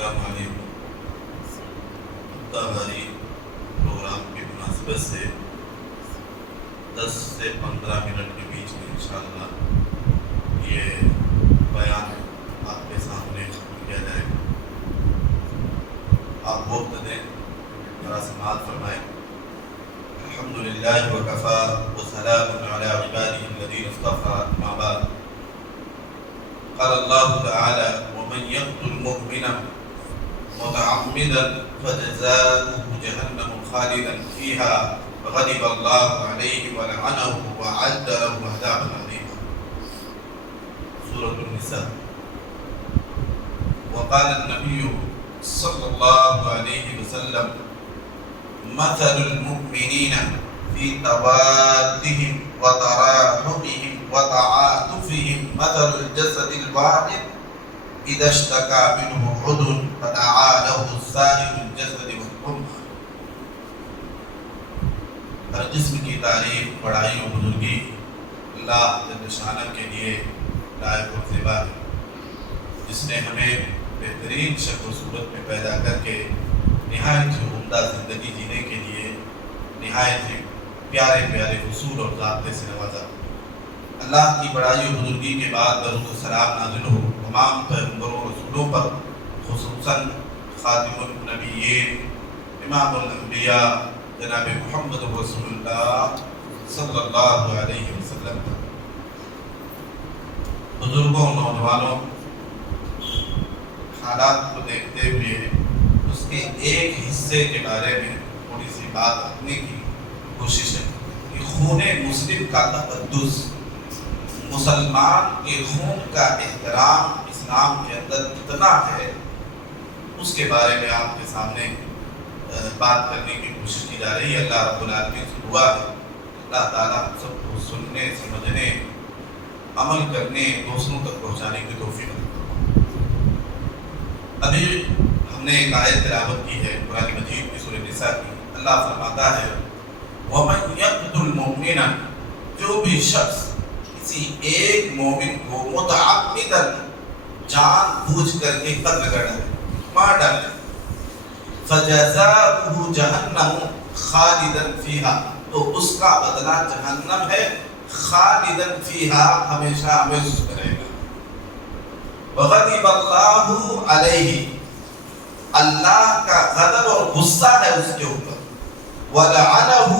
السلام علیکم۔ ہماری پروگرام کی مناسبت سے 10 سے 15 منٹ کے بیچ میں انشاءاللہ یہ بیان آپ کے سامنے کیا جائے گا۔ آپ وقت دیں، ذرا سماعت فرمائیں۔ الحمدللہ وکفا وسلام علی عبادہ الذین اصطفى، اما بعد۔ قال اللہ تعالی: ومن يقتل مؤمنا متعمدا فجزاؤه جہنم خالدا فيها غضب الله عليه ولعنه وأعد له عذابا عظيما۔ سورة النساء۔ وقال النبي صلی اللہ علیہ وسلم: مثل المؤمنین فی توادهم وتراحمهم وتعاطفهم مثل الجسد الواحد اذا اشتكى منه عضو تداعى له سائر الجسد والحمى۔ ہر جسم کی تعریف، بڑائی و بزرگی اللہ جل شانہ کے لیے لائق و زیبا ہے، جس نے ہمیں بہترین شکل و صورت میں پیدا کر کے نہایت ہی عمدہ زندگی جینے کے لیے نہایت ہی پیارے پیارے حصول اور ضابطے سے نوازا۔ اللہ کی بڑائی و بزرگی کے بعد درود و سلام نازل ہو تمام پیغمبروں اور رسولوں پر، خصوصاً خاتم النبیین امام الانبیاء جناب محمد رسول اللہ صلی اللہ علیہ وسلم پر۔ بزرگوں، نوجوانوں، حالات کو دیکھتے ہوئے اس کے ایک حصے کے بارے میں تھوڑی سی بات رکھنے کی کوشش ہے کہ خون مسلم کا تقدس، مسلمان کے خون کا احترام اسلام کے اندر کتنا ہے، اس کے بارے میں آپ کے سامنے بات کرنے کی کوشش کی جا رہی ہے۔ اللہ رب العالمین سے دعا ہے اللہ تعالیٰ ہم سب کو سننے، سمجھنے، عمل کرنے، دوسروں تک پہنچانے کی توفیق عطا۔ ابھی ہم نے ایک آیت تلاوت کی ہے قرآن مجید کی سورہ نساء کی۔ اللہ فرماتا ہے: وَمَنْ يَقْتُلْ مُؤْمِنًا، جو بھی شخص کسی ایک مومن کو متعمداً جان بوجھ کر کے قتل کر ڈالے، مار ڈالے، فَجَزَاؤُهُ جَهَنَّمُ خَالِدًا فِيهَا، تو اس کا بدلہ جہنم ہے، خالداً فِيهَا، ہمیشہ ہمیشہ اس میں رہے گا۔ وَغَضِبَ اللَّهُ عَلَيْهِ، اللہ کا غضب اور غصہ ہے اس کے اوپر، وَلَعَنَهُ،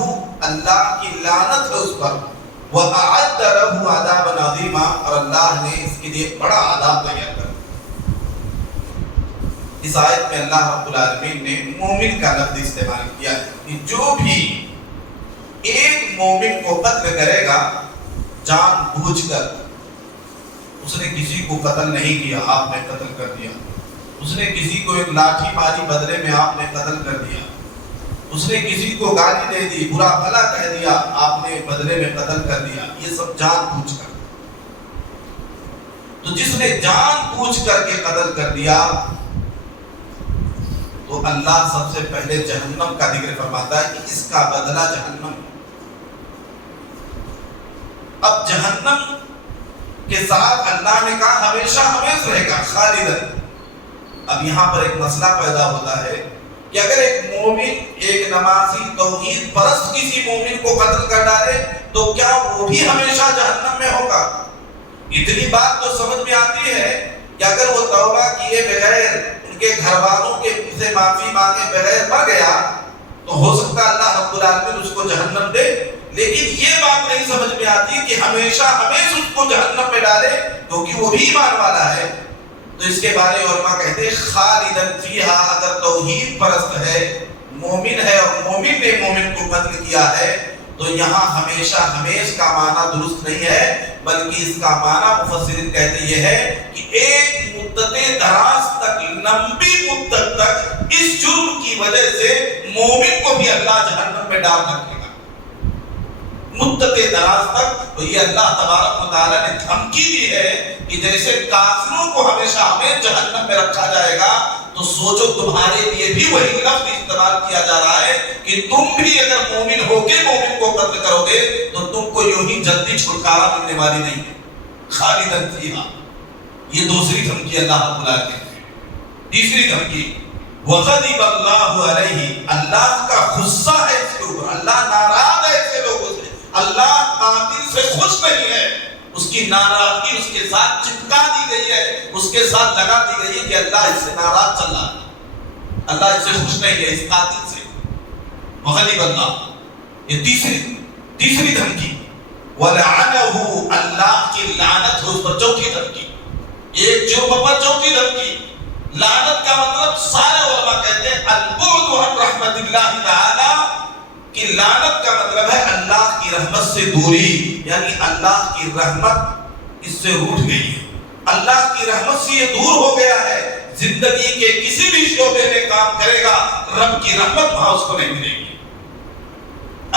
اللہ کی لعنت ہے اس پر، وَأَعَدَّ لَهُ عَذَابًا عَظِيمًا، اور اللہ نے اس کے لیے بڑا عذاب تیار کر۔ اس آیت میں اللہ رب العالمین نے مومن کا لفظ استعمال کیا ہے کہ جو بھی ایک مومن کو قتل کرے گا جان بوجھ کر، اس نے کسی کو قتل نہیں کیا، آپ نے قتل کر دیا، اس نے کسی کو ایک لاٹھی ماری بدلے میں آپ نے قتل کر دیا، اس نے کسی کو گالی دے دی، برا بھلا کہہ دیا، آپ نے بدلے میں قتل کر دیا، یہ سب جان بوجھ کر۔ تو جس نے جان بوجھ کر کے قتل کر دیا تو اللہ سب سے پہلے جہنم کا ذکر فرماتا ہے کہ اس کا بدلہ جہنم۔ اب جہنم کے ساتھ اللہ نے کہا ہمیشہ ہمیشہ رہے گا، خالداً۔ اب یہاں پر ایک مسئلہ پیدا ہوتا ہے کہ اگر ایک مومن، ایک نمازی، توحید پرست کسی مومن کو قتل کر ڈالے تو کیا وہ بھی ہمیشہ جہنم میں ہوگا؟ اتنی بات تو سمجھ میں آتی ہے کہ اگر وہ توبہ کیے بغیر، ان کے گھر والوں کے سے معافی مانگے بغیر مر گیا تو ہو سکتا اللہ رب العالمین اس کو جہنم دے، لیکن یہ بات نہیں سمجھ میں آتی کہ ہمیشہ ہمیشہ اس کو جہنم میں ڈالے کیونکہ وہ بھی ایمان والا ہے۔ تو اس کے بارے علماء کہتے ہیں خالداً فیہا، اگر توحید پرست ہے، مومن ہے اور مومن نے مومن کو قتل کیا ہے تو یہاں ہمیشہ ہمیشہ کا معنی درست نہیں ہے، بلکہ اس کا معنی مفسرین کہتے یہ ہے کہ ایک مدت دراز تک، لمبی مدت تک اس جرم کی وجہ سے مومن کو بھی اللہ جہنم میں ڈال رکھے گا مدت دراز تک۔ تو یہ اللہ تبارک و تعالیٰ نے دھمکی دی ہے کہ جیسے کافروں کو ہمیشہ ہمیں جہنم میں رکھا جائے گا تو سوچو تمہارے لیے بھی وہی لفظ استعمال کیا جا رہا ہے کہ تم بھی اگر مومن ہو کے مومن کو قتل کرو گے تو تم کو یوں ہی جلدی چھٹکارا ملنے والی نہیں ہے، خالداً فیہا۔ یہ دوسری دھمکی اللہ رب العالمین نے۔ تیسری دھمکی وَغَضِبَ اللَّهُ عَلَيْهِ، اللہ کا غصہ ہے اس کے اوپر، اللہ ناراض ہے ایسے لوگوں سے، اللہ قاتل سے خوش نہیں ہے، اس کی ناراضگی اس کے ساتھ چپکا دی گئی ہے، اس کے ساتھ لگا دی گئی ہے کہ اللہ اس سے ناراض چل رہا ہے، اللہ اس سے خوش نہیں ہے، اس قاتل سے۔ وَغَضِبَ اللَّهُ، یہ تیسری دھمکی، وَلَعَنَهُ، اللہ کی لعنت ہو اس پر، چوتھی دھمکی، ایک جرم پر چوتھی دھمکی۔ لعنت کا مطلب سارے علماء کہتے ہیں البعد عن رحمت اللہ تعالی، کہ لعنت کا مطلب ہے اللہ کی رحمت سے دوری، یعنی اللہ کی رحمت اس سے روٹھ گئی ہے، اللہ کی رحمت سے یہ دور ہو گیا ہے، زندگی کے کسی بھی شعبے میں کام کرے گا رب کی رحمت وہاں اس کو نہیں ملے گی،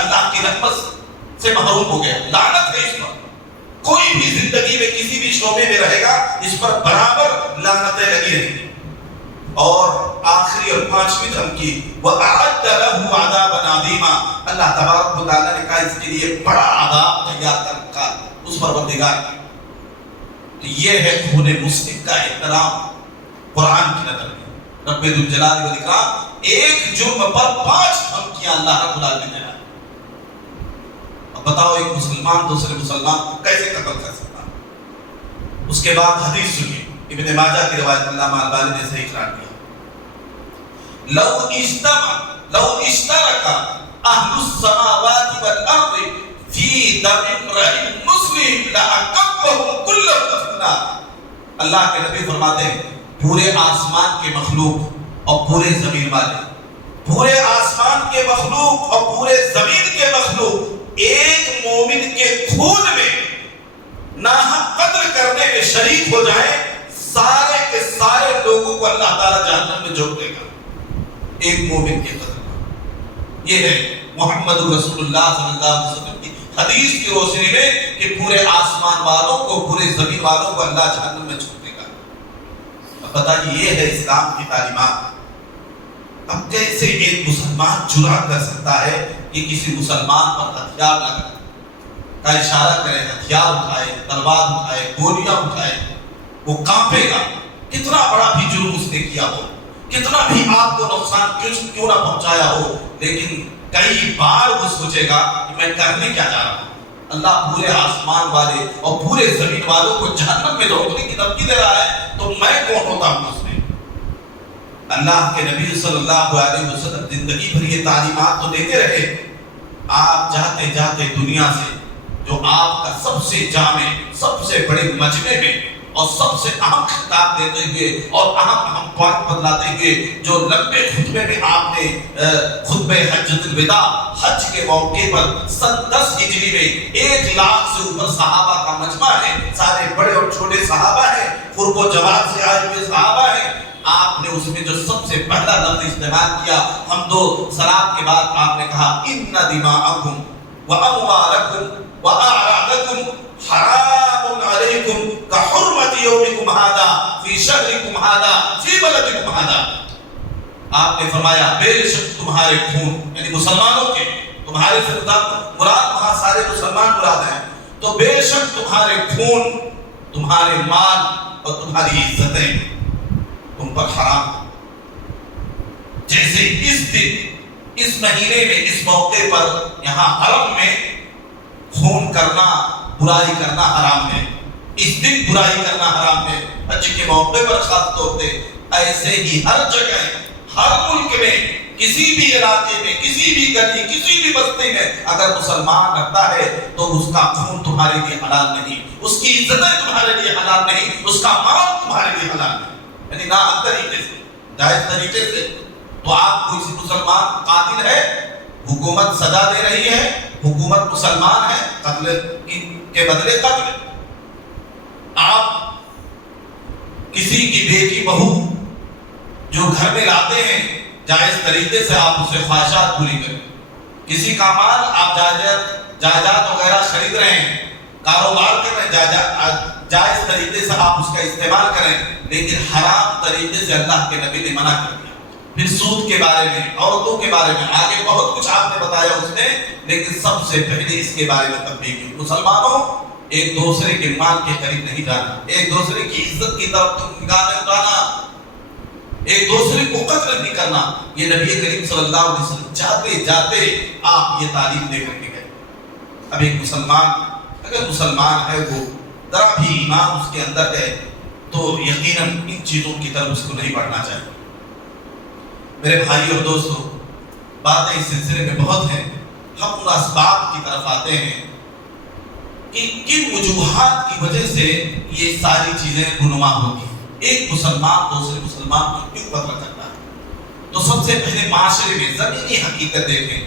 اللہ کی رحمت سے محروم ہو گیا، لعنت ہے اس پر۔ کوئی بھی زندگی میں کسی بھی شعبے میں رہے گا اس پر برابر لعنتیں لگی رہیں گی۔ اور آخری اور پانچویں دھمکی وَأَعَدَّ لَهُ عَذَابًا عَظِيمًا، اللہ تبارک و تعالیٰ نے کہا اس کے لیے بڑا عذاب تیار کر رکھا اس پروردگار نے۔ تو یہ ہے خون مسلم کا احترام قرآن کی نظر میں، رب ذوالجلال والاکرام ایک جرم پر 5 دھمکیاں اللہ رب العالمین نے۔ اب بتاؤ ایک مسلمان دوسرے مسلمان کو کیسے قتل کر سکتا؟ اس کے بعد حدیث سنیے، ابن ماجہ کی روایت، علامہ البانی نے صحیح قرار دیا، لو اشترک اہل السماوات والارض فی دم امرئ مسلم لأکبهم کلهم فی النار۔ اللہ کے نبی فرماتے ہیں پورے آسمان کے مخلوق اور پورے زمین والے، پورے آسمان کے مخلوق اور پورے زمین کے مخلوق ایک مومن کے خون میں ناحق قتل کرنے میں شریک ہو جائیں، سارے کے سارے لوگوں کو اللہ تعالیٰ جہنم میں جھونک دے گا ایک مومن کے قتل پر۔ یہ ہے محمد رسول اللہ صلی اللہ علیہ وسلم کی حدیث کی روشنی میں کہ پورے آسمان والوں کو پورے زمین والوں کو اللہ جہنم میں جھونک دے گا۔ اب بتائیے یہ ہے اسلام کی تعلیمات۔ اب کیسے ایک مسلمان جرأت کر سکتا ہے کہ کسی مسلمان پر ہتھیار لگائے کا اشارہ کرے، ہتھیار اٹھائے، تلوار اٹھائے، گولیاں اٹھائے، وہ کانپے گا، کتنا بڑا بھی جرم اس نے کیا ہو، کتنا بھی آپ کو نقصان کیوں نہ پہنچایا ہو، لیکن کئی بار وہ سوچے گا کہ میں کرنے کیا جا رہا ہوں۔ اللہ پورے آسمان والے اور پورے زمین والوں کو جہنم میں دھونکنے کی دھمکی دے رہا ہے، تو میں کون ہوتا ہوں اس میں؟ اللہ کے نبی صلی اللہ علیہ وسلم زندگی بھر یہ تعلیمات تو دیتے رہے، آپ جاتے جاتے دنیا سے جو آپ کا سب سے جامع، سب سے بڑے مجمع میں اور سب سے اہم خطاب دیتے ہوئے اور اہم پوائنٹ بتلاتے ہوئے جو لمبے خطبے میں آپ نے خطبہ حجۃ الوداع، حج کے موقع پر سن 10 ہجری میں 1 لاکھ سے اوپر صحابہ کا مجمع ہے، سارے بڑے اور چھوٹے صحابہ ہیں، قرب و جواب سے آئے ہوئے صحابہ ہیں، آپ نے اس میں جو سب سے پہلا لفظ استعمال کیا حمد و ثنا کے بعد آپ نے کہا ان دماءکم واموالکم واعراضکم حرام علیکم کحرمت یومکم ھذا فی شہرکم ھذا فی بلدکم ھذا۔ آپ نے فرمایا بے شک تمہارے خون، یعنی مسلمانوں کے، تمہارے سے مراد وہاں سارے مسلمان مراد ہیں، تو بے شک تمہارے خون، تمہارے مال اور تمہاری عزتیں تم پر حرام، جیسے اس دن، اس مہینے میں، اس موقع پر یہاں حرم میں خون کرنا، برائی کرنا حرام ہے، اس دن برائی کرنا حرام ہے، حج کے موقع پر خاص طور پہ۔ ایسے ہی ہر جگہ، ہر ملک میں، کسی بھی علاقے میں، کسی بھی گلی، کسی بھی بستی میں اگر مسلمان رہتا ہے تو اس کا خون تمہارے لیے حلال نہیں، اس کی عزتیں تمہارے لیے حلال نہیں، اس کا مال تمہارے لیے حلال نہیں، یعنی ناحق طریقے سے، جائز طریقے سے۔ تو آپ کوئی مسلمان قاتل ہے، حکومت سزا دے رہی ہے، حکومت مسلمان ہے، قتل کے بدلے قتل۔ آپ کسی کی بیٹی بہو جو گھر میں لاتے ہیں جائز طریقے سے آپ اسے خواہشات پوری کریں، کسی کا مال آپ جائیداد وغیرہ خرید رہے ہیں، کاروبار کر رہے ہیں، جائز طریقے سے آپ اس کا استعمال کریں، لیکن حرام طریقے سے اللہ کے نبی نے منع کر دیا۔ پھر سود کے بارے میں، عورتوں کے بارے میں، آگے بہت کچھ آپ نے بتایا اس نے، لیکن سب سے پہلے اس کے بارے میں تنبیہ کی، مسلمانوں ایک دوسرے کے مال کے قریب نہیں جانا، ایک دوسرے کی عزت کی طرف نگاہ نہیں اٹھانا۔ ایک دوسرے کو قتل نہیں کرنا، یہ نبی کریم صلی اللہ علیہ وسلم جاتے جاتے آپ یہ تعلیم دے کر کے گئے۔ اب ایک مسلمان اگر مسلمان ہے، وہ ذرا بھی ایمان اس کے اندر ہے، تو یقیناً ان چیزوں کی طرف اس کو نہیں بڑھنا چاہیے۔ میرے بھائی اور دوستو، باتیں اس سلسلے میں بہت ہیں، ہم ان اسباب کی طرف آتے ہیں کہ کن وجوہات کی وجہ سے یہ ساری چیزیں رونما ہوتی ہیں۔ ایک مسلمان دوسرے مسلمان کو کیوں قتل کرتا ہے؟ تو سب سے پہلے معاشرے میں زمینی حقیقت دیکھیں،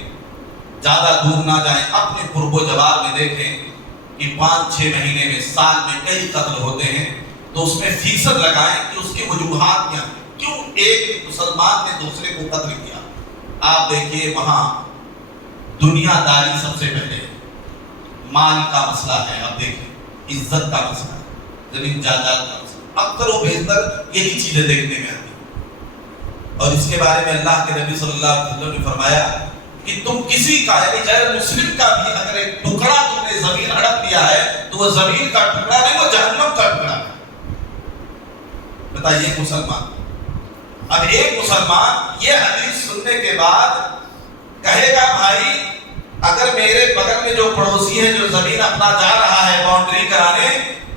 زیادہ دور نہ جائیں، اپنے قرب و جوار میں دیکھیں کہ 5-6 مہینے میں، سال میں کئی قتل ہوتے ہیں، تو اس میں فیصد لگائیں کہ اس کے وجوہات کیا ہیں، کیوں ایک مسلمان نے دوسرے کو قتل کیا۔ آپ دیکھیے وہاں دنیا داری سب سے پہلے، مال کا مسئلہ ہے، اب دیکھیں عزت کا مسئلہ ہے، زمین جائیداد کا مسئلہ، اکثر و بیشتر یہی چیزیں دیکھنے میں آتی ہیں۔ اور اس کے بارے میں اللہ کے نبی صلی اللہ علیہ وسلم نے فرمایا کہ تم کسی کا، یعنی غیر مسلم کا بھی اگر ایک ٹکڑا تم نے زمین ہڑپ لیا ہے تو وہ زمین کا ٹکڑا نہیں، وہ جہنم کا ٹکڑا ہے۔ بتائیے مسلمان، اب ایک مسلمان یہ حدیث سننے کے بعد کہے گا بھائی اگر میرے بغل میں جو پڑوسی ہے جو زمین اپنا جا رہا ہے باؤنڈری کرانے،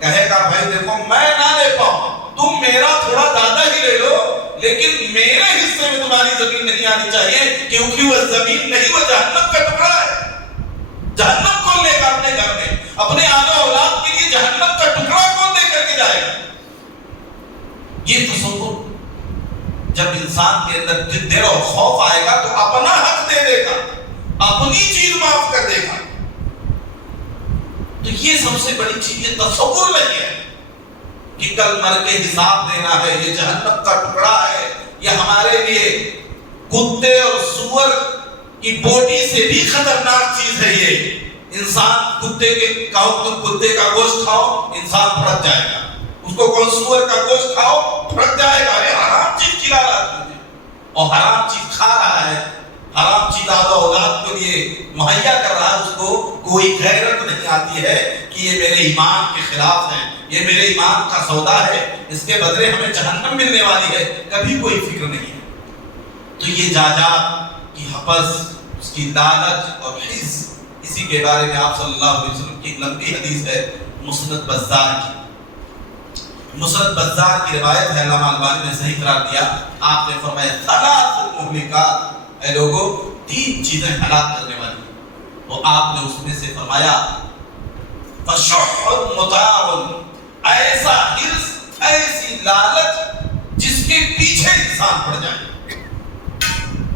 کہے گا بھائی دیکھو میں نہ لے پاؤں، تم میرا تھوڑا زیادہ ہی لے لو، لیکن میرے حصے میں تمہاری زمین نہیں آنی چاہیے، کیونکہ وہ زمین نہیں، وہ جہنم کا ٹکڑا ہے۔ جہنم کون لے گا اپنے گھر میں؟ اپنے آنے اولاد کے لیے جہنم کا ٹکڑا کون دے کر کے جائے گا؟ یہ تصور جب انسان کے اندر ڈر اور خوف آئے گا تو اپنا حق دے دے گا، اپنی چیز معاف کر دے گا۔ تو یہ سب سے بڑی چیز یہ تصور نہیں ہے کہ کل مر کے حساب دینا ہے، یہ جہنم کا ٹکڑا ہے، یہ ہمارے لیے کتے اور سور کی بوٹی سے بھی خطرناک چیز ہے۔ یہ انسان کتے کے کہو تم کتے کا گوشت کھاؤ، انسان پھڑک جائے گا، اس کو کون سور کا گوشت کھاؤ پھڑک جائے گا۔ یہ حرام چیز کھلا رہا ہے تجھے، اور حرام چیز کھا رہا ہے، حرام چیز آدھا اولاد کے لیے مہیا کر رہا ہے، اس کو کوئی غیرت نہیں آتی ہے کہ یہ میرے ایمان کے خلاف ہے، یہ میرے ایمان کا سودا ہے، اس کے بدلے ہمیں جہنم ملنے والی ہے، کبھی کوئی فکر نہیں ہے۔ تو یہ جائیداد کی حفظ، اس کی لالچ اور حرص، اسی کے بارے میں آپ صلی اللہ علیہ وسلم کی لمبی حدیث ہے مسند بزار کی۔ مسند بزار کی روایت ہے، علامہ البانی نے صحیح قرار دیا، آپ نے فرمایا ثلاث مہلکات، اے لوگوں 3 چیزیں ہلاک کرنے والی، تو آپ نے اس میں سے فرمایا فشح مطاع، ایسا حرص، ایسی لالچ جس کے پیچھے انسان پڑ جائے۔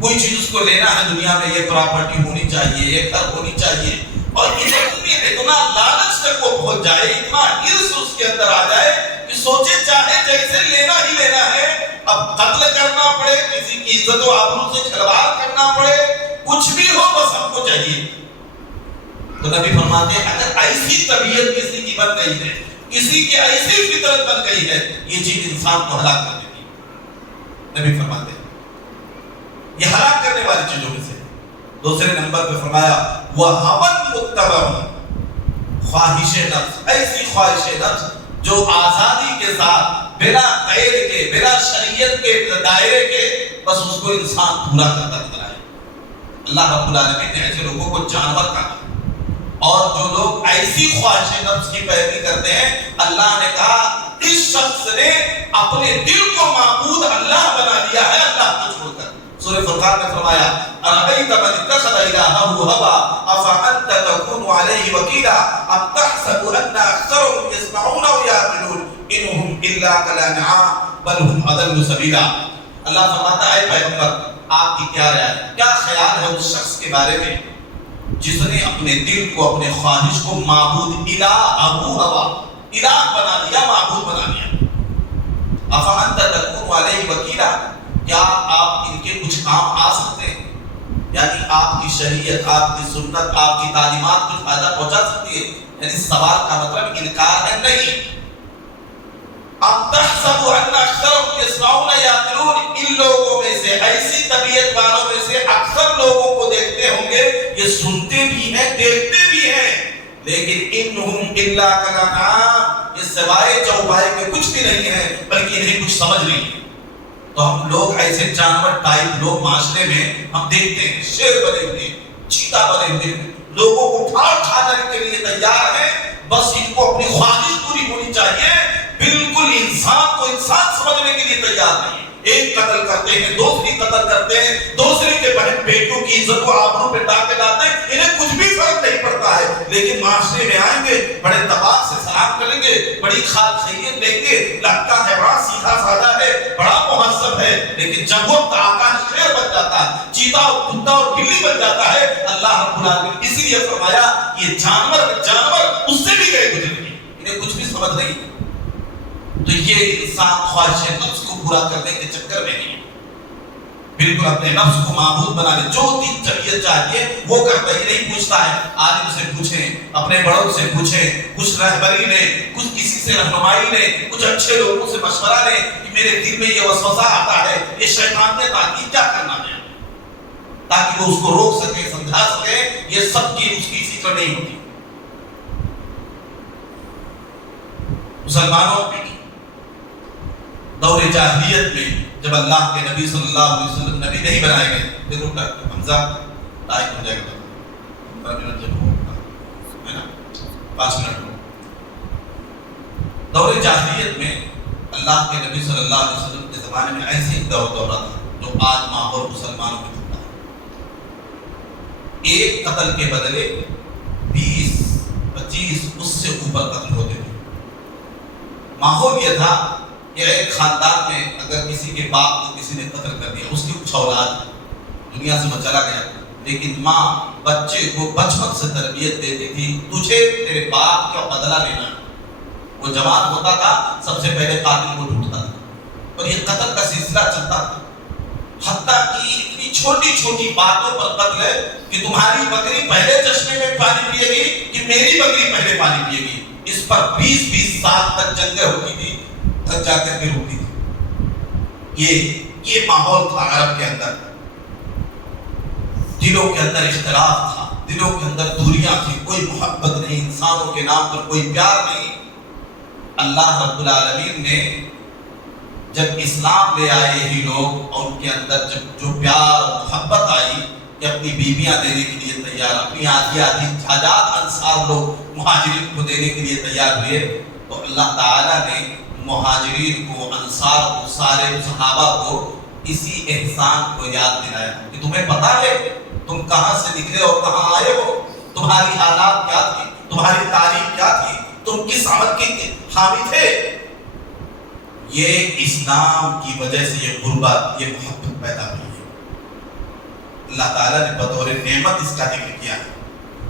کوئی چیز اس کو لینا ہے دنیا میں، یہ پراپرٹی ہونی چاہیے، یہ گھر ہونی چاہیے، اور اتنا لالچ تک وہ پہنچ جائے، اتنا حرص اس کے اندر آ جائے کہ سوچے چاہے جیسے لینا ہی لینا ہے، اب قتل کرنا پڑے، کسی کی عزت و آبرو سے کھلواڑ کرنا پڑے، کچھ بھی ہو بس ہم کو چاہیے۔ تو نبی فرماتے ہیں اگر ایسی طبیعت کسی کی بن گئی ہے، کسی کی ایسی فطرت بن گئی ہے، یہ چیز انسان کو ہلاک کر دیتی ہے۔ نبی فرماتے ہیں یہ ہلاک کرنے والی چیزوں میں سے۔ دوسرے نمبر پہ فرمایا وَهَوًا مُتَّبَعٌ، خواہش نفس، ایسی خواہش نفس جو آزادی کے ساتھ بلا قید کے، بلا شریعت کے دائرے کے، بس اس کو انسان پورا کرتا نظر آئے۔ اللہ رب العالمین نے ایسے لوگوں کو جانور کہا، اور جو لوگ ایسی خواہش نفس کی پیروی کرتے ہیں، اللہ نے کہا اس شخص نے اپنے دل کو معبود اللہ بنا لیا ہے، اللہ کو چھوڑ کر۔ سورہ فرقان میں فرمایا أَرَأَيْتَ مَنِ اتَّخَذَ إِلَٰهَهُ هَوَاهُ أَفَأَنتَ تَكُونُ عَلَيْهِ وَكِيلًا أَمْ تَحْسَبُ أَنَّ أَكْثَرَهُمْ يَسْمَعُونَ وَيَعْقِلُونَ إِنْ هُمْ إِلَّا كَالْأَنْعَامِ بَلْ هُمْ أَضَلُّ سَبِيلًا۔ اللہ فرماتا ہے پیغمبر آپ کی کیا رائے ہے، کیا خیال ہے اس شخص کے بارے میں جس نے اپنے دل کو، اپنے خواہش کو معبود الہ بنا لیا، معبود بنا لیا۔ أَفَأَنتَ تَكُونُ عَلَيْهِ وَكِيلًا، کیا آپ ان کے کچھ کام آ سکتے ہیں؟ یعنی آپ کی شریعت، آپ کی سنت، آپ کی تعلیمات کچھ فائدہ پہنچا سکتی ہے؟ یعنی سوال کا مطلب انکار ہے نہیں۔ اب تحسب ان اکثرهم يسمعون يعقلون، ان لوگوں میں سے، ایسی طبیعت والوں میں سے اکثر لوگوں کو دیکھتے ہوں گے یہ سنتے بھی ہیں، دیکھتے بھی ہیں، لیکن انہم الا کالانعام، یہ سوائے چوپائے کے کچھ بھی نہیں ہے، بلکہ انہیں کچھ سمجھ نہیں ہے۔ تو ہم لوگ ایسے جانور ٹائپ لوگ معاشرے میں ہم دیکھتے ہیں، شیر بنے ہوئے، چیتا بنے ہوئے، لوگوں کو پھاڑ کھانے کے لیے تیار ہیں، بس ان کو اپنی خواہش پوری ہونی چاہیے، بالکل انسان کو انسان سمجھنے کے لیے تیار نہیں ہے۔ ایک قتل کرتے ہیں، دوسری قتل کرتے ہیں، دوسری کے بہن بیٹوں کی عزت و آبرو پہ ڈاکے ڈالتے ہیں، انہیں کچھ بھی فرق نہیں پڑتا ہے، لیکن معاشرے میں آئیں گے، بڑے تباہ سے سلام کریں گے، بڑی خال خیریت دیں گے، لگتا ہے بڑا سیدھا سادہ ہے، بڑا مہذب ہے، لیکن جب وہ آقا شیر بن جاتا ہے، چیتا اور کتا اور بلی بن جاتا ہے، اللہ رب العالمین اسی لیے فرمایا یہ جانور اس سے بھی گئے گزر گئے، انہیں کچھ بھی سمجھ نہیں۔ تو یہ انسان خواہش نفس کو پورا کرنے کے چکر میں نہیں، بالکل اپنے نفس کو معبود بنا لے، جو دین طبیعت چاہیے وہ کرتا ہی نہیں، پوچھتا ہے عالم سے پوچھیں، اپنے بڑوں سے پوچھیں، کچھ رہبری نے، کچھ کسی سے رہنمائی نے، کچھ اچھے لوگوں سے مشورہ لے کہ میرے دل میں یہ وسوسہ آتا ہے، یہ شیطانیت آتی ہے، کیا کرنا ہے، تاکہ وہ اس کو روک سکے، سمجھا سکے۔ یہ سب کی اس کی فکر نہیں ہوتی۔ مسلمانوں دور جاہلیت میں جب اللہ کے نبی صلی اللہ علیہ وسلم نبی نہیں بنائے گئے، دیکھو حمزہ ٹائم ہو جائے گا، 15 منٹ جب ہوگا ہے نا، 5 منٹ ہو۔ دور جاہلیت میں اللہ کے نبی صلی اللہ علیہ وسلم کے زمانے میں ایسے ایک دورہ تھا جو آج ماحول مسلمانوں میں ہوتا ہے۔ ایک قتل کے بدلے 20-25 اس سے اوپر قتل ہوتے تھے۔ ماحول یہ تھا کہ ایک خاندان میں اگر کسی کے باپ کو کسی نے قتل کر دیا، اس کی کچھ اولاد دنیا سے وہ چلا گیا، لیکن ماں بچے کو بچپن سے تربیت دیتی تھی، تجھے تیرے باپ کا بدلہ لینا۔ وہ جوان ہوتا تھا، سب سے پہلے قاتل کو ڈھونڈتا تھا، اور یہ قتل کا سلسلہ چلتا تھا، حتیٰ کہ اتنی چھوٹی چھوٹی باتوں پر قتل ہے کہ تمہاری بکری پہلے چشمے میں پانی پیے گی کہ میری بکری پہلے پانی پیے گی، اس پر 20-20 سال تک جنگیں ہوتی تھی، تک جا کر کے روتی تھی۔ یہ ماحول تھا عرب کے اندر، دلوں کے اندر اختلاف تھا، دلوں کے اندر دوریاں تھی، کوئی محبت نہیں، انسانوں کے نام پر کوئی پیار نہیں۔ اللہ رب العالمین نے جب اسلام لے آئے ہی لوگ، اور ان کے اندر جب جو پیار محبت آئی کہ اپنی بیویاں دینے کے لیے تیار، اپنی آدھی جائیداد انصار لوگ مہاجرین کو دینے کے لیے تیار ہوئے، تو اللہ تعالیٰ نے مہاجرین کو، انصار کو، سارے صحابہ کو اسی احسان کو یاد دلایا کہ تمہیں پتا ہے تم کہاں سے نکلے اور کہاں آئے ہو، تمہاری حالات کیا تھی، تمہاری تعلیم کیا تھی، تم کس عمل کے حامی تھے۔ یہ اسلام کی وجہ سے یہ غربت، یہ محبت پیدا ہوئی ہے۔ اللہ تعالیٰ نے بطور نعمت اس کا ذکر کیا ہے،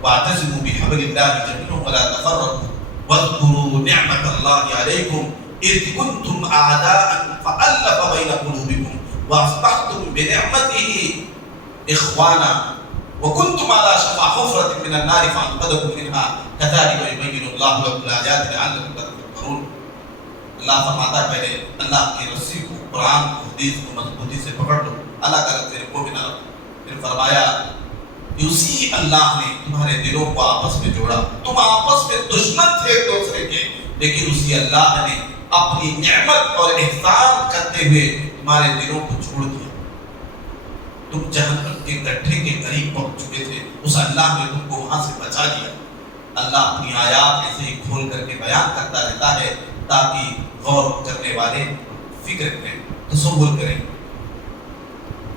وَاعْتَصِمُوا بِحَبْلِ اللَّهِ جَمِيعًا وَلَا تَفَرَّقُوا وَاذْكُرُوا نِعْمَةَ اللَّهِ عَلَيْكُمْ إِذْ كُنْتُمْ أَعْدَاءً فَأَلَّفَ بَيْنَ قُلُوبِكُمْ وَأَصْبَحْتُمْ بِنِعْمَتِهِ إِخْوَانًا وَكُنْتُمْ عَلَى شَفَا حُفْرَةٍ مِنَ النَّارِ فَأَنقَذَكُم مِنْهَا كَذَلِكَ يُبَيِّنُ اللَّهُ لَكُمُ الْآيَاتِ لَعَلَّكُمْ تَتَفَكَّرُونَ۔ اللہ فرماتا ہے پہلے اللہ کی رسی کو، قرآن کو، حدیث کو مضبوطی سے پکڑ لو، اللہ کا تیرے کو بھی نہ رکھو۔ پھر فرمایا اسی اللہ نے تمہارے دلوں کو آپس میں جوڑا، تم آپس میں دشمن تھے ایک دوسرے کے، لیکن اسی اللہ نے اپنی نعمت اور احسان کرتے ہوئے تمہارے دلوں کو جوڑ دیا۔ تم جہنم کے گڈھے کے قریب پہنچ چکے تھے، اس اللہ نے تم کو وہاں سے بچا لیا۔ اللہ اپنی آیات ایسے ہی کھول کر کے بیان کرتا رہتا ہے تاکہ غور کرنے والے فکر کریں، تصور کریں۔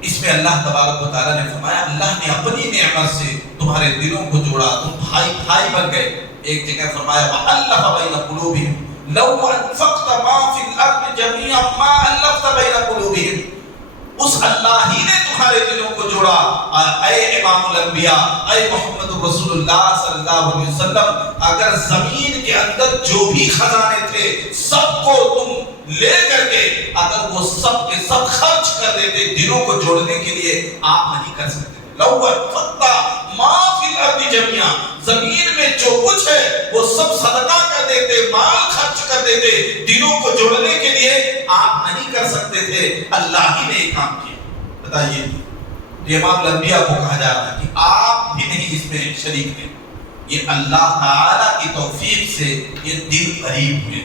اس میں اللہ تبارک و تعالیٰ نے فرمایا اللہ نے اپنی نعمت سے تمہارے دلوں کو جوڑا، تم بھائی بھائی بن گئے۔ ایک جگہ فرمایا وَأَلَّفَ بَيْنَ قُلُوبِهِمْ لَوْ أَنفَقْتَ مَا فِي الْأَرْضِ جَمِيعًا مَا أَلَّفْتَ بَيْنَ قُلُوبِهِمْ۔ اس اللہ ہی نے تمہارے دلوں کو جوڑا۔ اے امام الانبیاء، اے محمد رسول اللہ صلی اللہ علیہ وسلم، اگر زمین کے اندر جو بھی خزانے تھے سب کو تم لے کر کے اگر وہ سب کے سب خرچ کر دیتے دلوں کو جوڑنے کے لیے، آپ نہیں کر سکتے۔ لو انفقت ما فی الارض جميعا، زمین میں جو کچھ ہے وہ سب صدقہ کر دیتے، مال خرچ کر دیتے دلوں کو جوڑنے کے لیے، آپ نہیں کر سکتے تھے، اللہ ہی نے یہ کام کیا۔ بتائیے یہ امام الانبیاء کو کہا جا رہا ہے کہ آپ بھی نہیں اس میں شریک تھے، یہ اللہ تعالیٰ کی توفیق سے یہ دل قریب ہوئے۔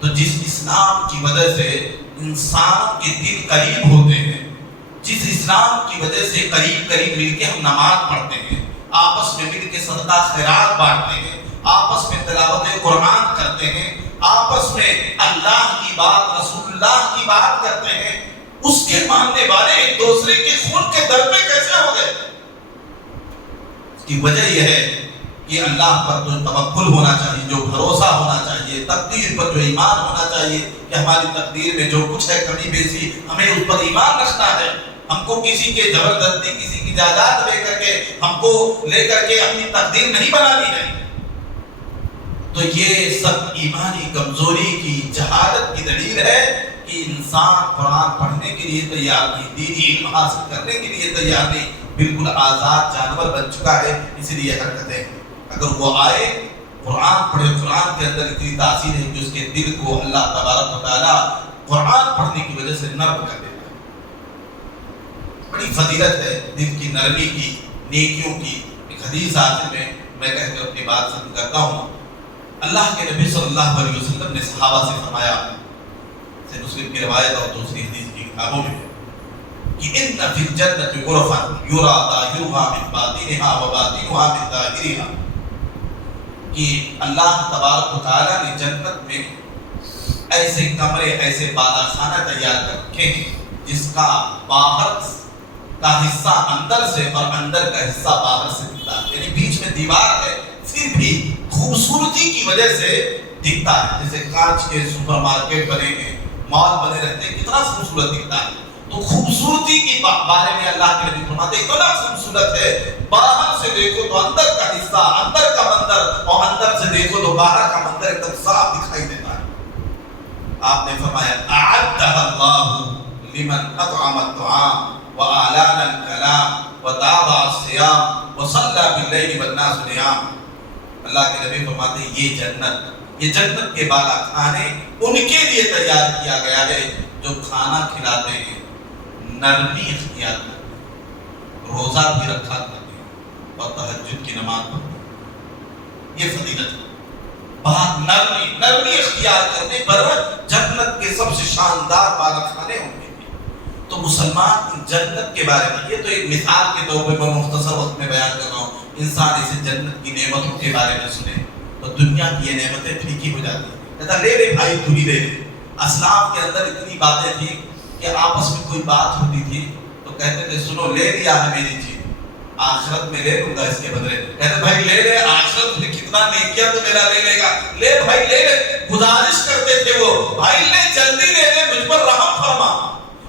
تو جس اسلام کی وجہ سے انسانوں کے دل قریب ہوتے ہیں، جس اسلام کی وجہ سے قریب قریب مل کے ہم نماز پڑھتے ہیں، آپس میں مل کے صدقہ خیرات بانٹتے ہیں، آپس میں تلاوت قرآن کرتے ہیں، آپس میں اللہ کی بات رسول اللہ کی بات کرتے ہیں، اس کے ماننے والے ایک دوسرے کے خون کے در پہ کیسے ہو گئے؟ اس کی وجہ یہ ہے کہ اللہ پر جو توکل ہونا چاہیے، جو بھروسہ ہونا چاہیے، تقدیر پر جو ایمان ہونا چاہیے کہ ہماری تقدیر میں جو کچھ ہے کمی بیسی ہمیں اس پر ایمان رکھنا ہے۔ ہم کو کسی کے زبردستی کسی کی جائیداد لے کر کے ہم کو لے کر کے اپنی تقدیر نہیں بنانی ہے۔ تو یہ سب ایمانی کمزوری کی جہالت کی دلیل ہے کہ انسان قرآن پڑھنے کے لیے تیار نہیں، دینی علم حاصل کرنے کے لیے تیار نہیں، بالکل آزاد جانور بن چکا ہے۔ اس لیے حرکتیں اگر وہ آئے قرآن پڑھے، قرآن کے اندر اتنی تاثیر ہے کہ اس کے دل کو اللہ تبارک و تعالیٰ قرآن پڑھنے کی وجہ سے نرم کر دیتا ہے۔ بڑی فضیلت ہے دل کی نرمی کی، نیکیوں کی۔ ایک حدیث آخر میں کہہ کر اپنی بات ختم کرتا ہوں۔ اللہ کے نبی صلی اللہ علیہ وسلم نے صحابہ سے فرمایا، سے مسلم کی روایت اور دوسری حدیث کی کتابوں میں کہ ان فی الجنۃ غرفا یرا ظاہرها من باطنها وباطنها من ظاہرها، کہ اللہ تبارک و تعالیٰ نے جنت میں ایسے کمرے، ایسے بالا خانہ تیار کر رکھے ہیں جس کا باہر کا حصہ اندر سے اور اندر کا حصہ باہر سے دکھتا ہے، یعنی بیچ میں دیوار ہے پھر بھی خوبصورتی کی وجہ سے دکھتا ہے۔ جیسے کانچ کے سپر مارکیٹ بنے ہیں، مال بنے رہتے ہیں، کتنا خوبصورت دکھتا ہے۔ تو خوبصورتی کے بارے میں اللہ کے نبی فرماتے ہیں اتنا خوبصورت ہے، باہر سے دیکھو تو اندر کا حصہ، اندر کا منظر، اور اندر سے دیکھو تو باہر کا منظر ایک دم صاف دکھائی دیتا ہے۔ آپ نے فرمایا اعدها اللہ لمن اطعم الطعام واعلان الکلام وتابع الصیام وصلى باللیل والناس نیام۔ اللہ کے نبی فرماتے ہیں یہ جنت کے بالا کھانے ان کے لیے تیار کیا گیا ہے جو کھانا کھلاتے ہیں، نرمی اختیار کرتے ہیں، روزہ بھی رکھا کرتے ہیں اور تہجد کی نماز پڑھتے ہیں۔ یہ فضیلت ہے، بہت نرمی اختیار کرنے پر جنت کے سب سے شاندار بالا کھانے ہوں گے۔ تو مسلمان جنت کے بارے میں، یہ تو ایک مثال کے طور پہ میں مختصر وقت میں بیان کر رہا ہوں، انسان اسے جنت کی نعمتوں کے بارے میں سنے تو دنیا کی یہ نعمتیں پھیکی ہو جاتی ہیں۔ کہتا لے لے بھائی تو ہی لے لے۔ اسلاف کے اندر اتنی باتیں تھیں کہ آپس میں کوئی بات ہوتی تھی تو کہتے تھے سنو لے لیا ہے میری چیز، آخرت میں لے لوں گا اس کے بدلے۔ کہتے بھائی لے لے، آخرت میں کتنا نیکیاں تو میرا لے لے گا، لے بھائی لے لے۔ گزارش کرتے تھے وہ، بھائی لے جلدی لے لے، مجھ پر رحم فرما،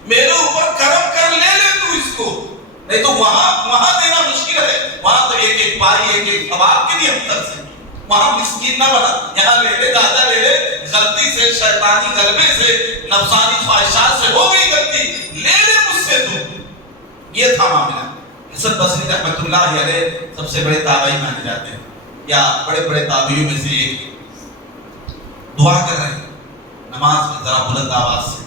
میرے اوپر کرم کر، لے لے تو اس کو، نہیں تو وہاں دینا مشکل ہے، وہاں تو ایک ایک پائی ایک ایک ثواب کے لیے ہم تر سے، وہاں مسکین نہ بنا، یہاں لے لے زیادہ لے لے، غلطی سے شیطانی غلبے سے نفسانی خواہشات سے ہو گئی غلطی، لے لے مجھ سے تو۔ یہ تھا معاملہ۔ حسن بصری رحمۃ اللہ علیہ سب سے بڑے تابعی مانے جاتے ہیں، یا بڑے بڑے تابعیوں میں سے ایک، دعا کر رہے ہیں نماز میں ذرا بلند آواز سے،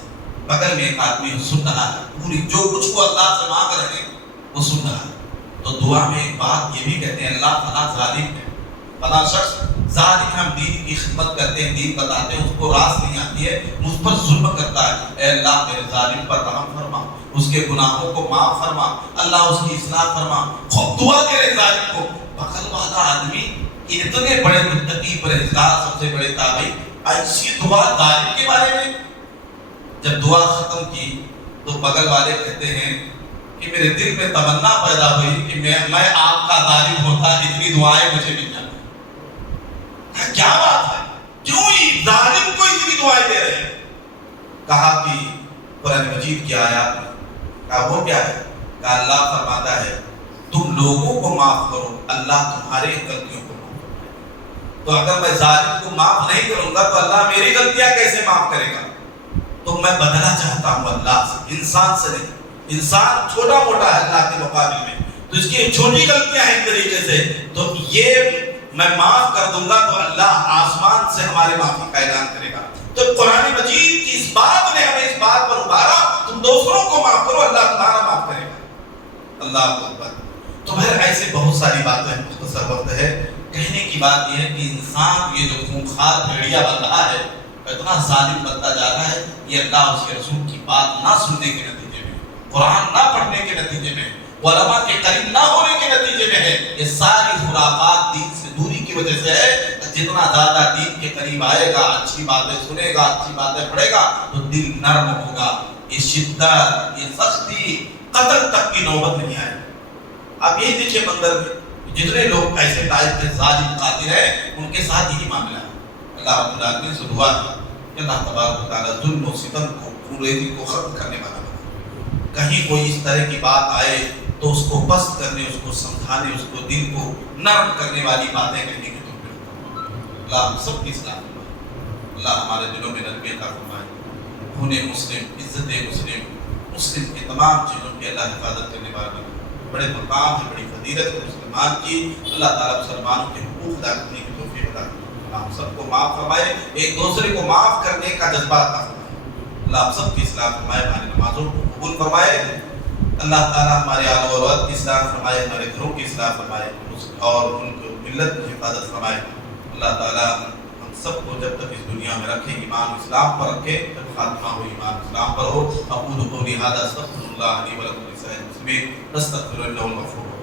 بغل میں ایک آدمی سن رہا ہے، پوری جو کچھ وہ اللہ سے مانگ رہے ہیں وہ سن رہا ہے۔ تو دعا میں ایک بات یہ بھی کہتے ہیں اللہ فلاں ظالم ہے، فلاں شخص ظالم، ہم دین کی خدمت کرتے ہیں، دین بتاتے ہیں، اس کو راست نہیں آتی ہے، مجھ پر ظلم کرتا ہے، اے اللہ میرے ظالم پر رحم فرما، اس کے گناہوں کو معاف فرما، اللہ اس کی اصلاح فرما۔ خوب دعا کرے ظالم کو، بغل والا آدمی اتنے بڑے متقی پرہیزگار سب سے بڑے تابعی، ایسی دعا ظالم کے بارے میں۔ جب دعا ختم کی تو بغل والے کہتے ہیں کہ میرے دل میں تمنا پیدا ہوئی کہ میں آپ کا ظالم ہوتا، اتنی دعائیں مجھے مل جاتی۔ کیا بات ہے، کیوں یہ ظالم کو اتنی دعائیں دے رہے ہیں؟ کہا کہ قرآن مجید کی آیات میں، کہا وہ کیا ہے؟ کہا اللہ فرماتا ہے تم لوگوں کو معاف کرو، اللہ تمہارے غلطیوں کو معاف کرے۔ تو اگر میں ظالم کو معاف نہیں کروں گا تو اللہ میری غلطیاں کیسے معاف کرے گا؟ تو میں بدلہ چاہتا ہوں اللہ سے، انسان سے نہیں۔ انسان چھوٹا موٹا ہے اللہ کے مقابل میں، تو اس کی چھوٹی غلطیاں ہیں ایک طریقے سے، تو یہ میں معاف کر دوں گا تو اللہ آسمان سے ہمارے معافی کا اعلان کرے گا۔ تو قرآن مجید کی اس بات نے ہمیں اس بات پر ابھارا، تم دوسروں کو معاف کرو، اللہ تمہارا معاف کرے گا۔ اللہ اکبر۔ تو پھر ایسے بہت ساری باتیں، مختصر وقت ہے، کہنے کی بات یہ ہے کہ انسان یہ جو خونخوار بھیڑیا بن رہا ہے، اتنا ظالم بنتا جا رہا ہے، یہ اللہ اور اس کے رسول کی بات نہ سننے کے نتیجے میں، قرآن نہ پڑھنے کے نتیجے میں، علماء کے قریب نہ ہونے کے نتیجے میں ہے۔ یہ ساری خرافات دین سے دوری کی وجہ سے ہے۔ جتنا زیادہ دین کے قریب آئے گا، اچھی باتیں سنے گا، اچھی باتیں پڑھے گا، تو دل نرم ہوگا۔ یہ شدت، یہ سختی، قتل تک کی نوبت نہیں آئے۔ آپ یہی دیکھیے منظر میں، جتنے لوگ ایسے ٹائپ کے ظالم قاتل ہیں، ان کے ساتھ یہی معاملہ ہے۔ اللہ رب العالمین سے دعا ہے کہ اللہ تبارک و تعالیٰ ظلم و ستم کو پورے دن کو ختم کرنے والا بنا۔ کہیں کوئی اس طرح کی بات آئے تو اس کو پست کرنے، اس کو سمجھانے، اس کو دل کو نرم کرنے والی باتیں کہنے کی توفیق۔ اللہ ہم سب کی اصلاح فرمائے، اللہ ہمارے دلوں میں نرمی عطا فرمائے۔ خون مسلم، عزت مسلم، مسلم کی تمام چیزوں کی اللہ حفاظت کرنے والا بنا۔ بڑے مقام ہے، بڑی فضیلت ہے مسلمان کی۔ اللہ تعالیٰ مسلمانوں کے حقوق ادا کرنے کی توفیق عطا فرمائے۔ اللہ ہم سب کو معاف فرمائے، ایک دوسرے کو معاف کرنے کا جذبہ عطا فرمائے۔ اللہ ہم سب کی اصلاح فرمائے، ہماری نمازوں کو قبول فرمائے۔ اللہ تعالیٰ ہمارے آل و اولاد کی اصلاح فرمائے، ہمارے گھروں کی اصلاح فرمائے اور ان کو ملت کی حفاظت فرمائے۔ اللہ تعالیٰ ہم سب کو جب تک اس دنیا میں رکھے، ایمان اسلام پر رکھے، جب خاتمہ ہو ایمان اسلام پر ہو۔ اقول قولی ھذا استغفر اللہ لی ولکم ولسائر المسلمین، استغفروہ انہ هو الغفور الرحیم۔